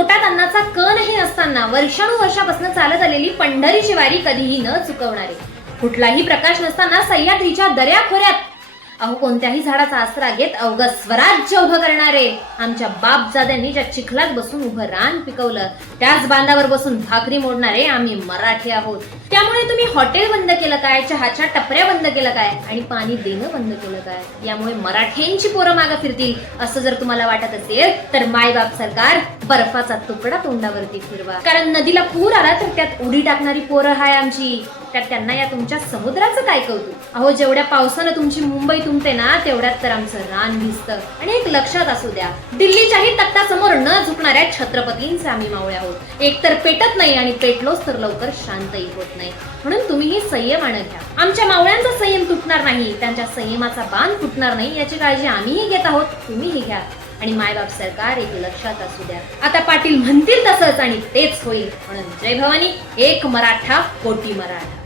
पोटात अन्नाचा कणही नसताना वर्षानुवर्षापासून चालत आलेली पंढरीची वारी कधीही न चुकवणारी. कुठलाही प्रकाश नसताना सह्याद्रीच्या दर्याखोऱ्यात अहो कोणत्याही झाडाचा आसरा घेत अवघ स्वराज्य उभं करणारे. आमच्या बापजाद्यांनी ज्या चिखलात बसून उभं रान पिकवलं त्याच बांधावर बसून भाकरी मोडणारे आम्ही मराठी आहोत. त्यामुळे तुम्ही हॉटेल बंद केलं काय? चहाच्या टपऱ्या बंद केलं काय? आणि पाणी देणं बंद केलं काय? यामुळे मराठ्यांची पोरं मागं फिरतील. असं जर तुम्हाला वाटत असेल तर मायबाप सरकार बर्फाचा तुकडा तोंडावरती फिरवा. कारण नदीला पूर आला तर त्यात उडी टाकणारी पोरं हाय आमची. तर त्यांना या तुमच्या समुद्राचं काय कौतुक? अहो जेवढ्या पावसानं तुमची मुंबई तुमते ना तेवढ्यात तर आमचं रान भिजतं. आणि एक लक्षात असू द्या दिल्लीच्याही तक्तासमोर न झुकणाऱ्या छत्रपतींचे आम्ही मावळे आहोत. एक तर पेटत नाही आणि पेटलोच तर लवकर शांतही होत नाही. म्हणून तुम्हीही संयमानं घ्या. आमच्या मावळ्यांचा संयम तुटणार नाही त्यांच्या संयमाचा बांध फुटणार नाही याची काळजी आम्हीही घेत आहोत तुम्हीही घ्या. आणि मायबाप सरकार एक लक्षात असू द्या. आता पाटील म्हणतील तसंच आणि तेच होईल. म्हणून जय भवानी एक मराठा कोटी मराठा.